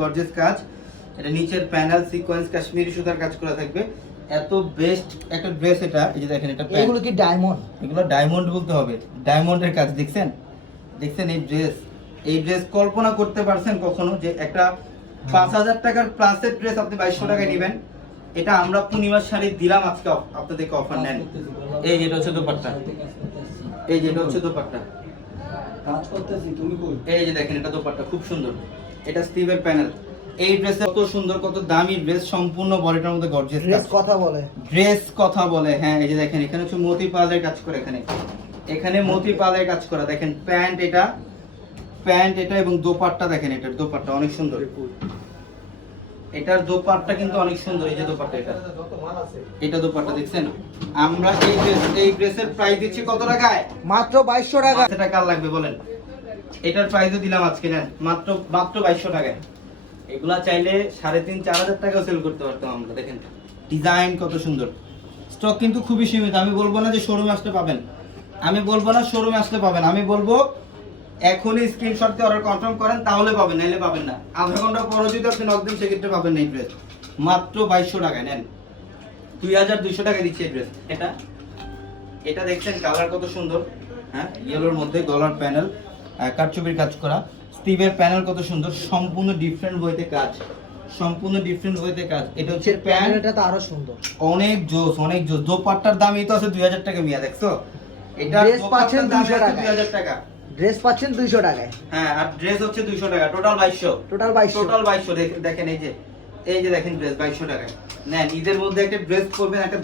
Gorgeous কাজ, এটা নিচের প্যানেল সিকোয়েন্স কাশ্মীরি সুতার কাজ করা থাকবে। এত বেস্ট একটা ড্রেস এটা। এই যে দেখেন এটা এগুলো কি ডায়মন্ড? এগুলো ডায়মন্ড বলতে হবে, ডায়মন্ডের কাজ। দেখছেন দেখছেন এই ড্রেস কল্পনা করতে পারছেন কখনো যে একটা 5000 টাকার প্লাসের ড্রেস আপনি 2200 টাকায় নেবেন? এটা আমরা পূর্ণিমার শাড়ি দিলাম আজকে আপনাদেরকে অফার নেন। এই যেটা হচ্ছে দোপাট্টা, এই যেটা হচ্ছে দোপাট্টা, কাজ করতেছি তুমি কই? এই যে দেখেন এটা দোপাট্টা খুব সুন্দর, এটা স্টিভের প্যানেল। এই ড্রেস কত সুন্দর, কত দামি ড্রেস, সম্পূর্ণ বডিটার মধ্যে গর্জিয়াস ড্রেস কাজ। কথা বলে, ড্রেস কথা বলে। হ্যাঁ এই যে দেখেন এখানে হচ্ছে মতি পালের কাজ করে, এখানে মতি পালের কাজ করা। দেখেন প্যান্ট এটা এবং দোপাট্টা দেখেন, এটার দোপাট্টা অনেক সুন্দর, এটার দোপাট্টা কিন্তু অনেক সুন্দর। এই যে দোপাট্টা এটা দোপাট্টা দেখছেন। আমরা এই ড্রেসের প্রাইস দিচ্ছি কত টাকায়? মাত্র 2200 টাকা। কত টাকা লাগবে বলেন? এটার প্রাইসও দিলাম আজকে, নেন মাত্র 2200 টাকায়। এগুলা চাইলে 3500-4000 টাকাও সেল করতে পারতাম আমরা। দেখেন ডিজাইন কত সুন্দর। স্টক কিন্তু খুবই সীমিত। আমি বলবো না যে শোরুমে আসতে পাবেন, আমি বলবো না শোরুমে আসতে পাবেন, আমি বলবো এখনই স্ক্রিনশট দিয়ে অর্ডার কনফার্ম করেন, তাহলে পাবেন, নাইলে পাবেন না। আধা ঘন্টা পরে যদি আপনি নক দেন সেক্ষেত্রে পাবেন না এই ড্রেস। মাত্র 2200 টাকায় নেন, 2200 টাকা দিচ্ছি এই ড্রেস। এটা দেখছেন কালার কত সুন্দর। হ্যাঁ ইয়েলোর মধ্যে গলার প্যানেল, কারচুপির কাজ করা, স্টিভের প্যানেল কত সুন্দর, সম্পূর্ণ ডিফারেন্ট ওয়েতে কাজ, সম্পূর্ণ ডিফারেন্ট ওয়েতে কাজ। এটা হচ্ছে প্যান্ট, এটা তো আরো সুন্দর, অনেক জোস, অনেক জোস। দোপাট্টার দামই তো আছে 2000 টাকা। মিয়া দেখছো এটা ড্রেস পাচ্ছেন 200 টাকা, 2000 টাকা। ড্রেস পাচ্ছেন 200 টাকায়। হ্যাঁ আর ড্রেস হচ্ছে 200 টাকা, টোটাল 2200। টোটাল 2200। দেখেন এই যে দেখেন ড্রেস 2200 টাকায়। নেন ঈদের মধ্যে একটা ড্রেস করবেন, একটা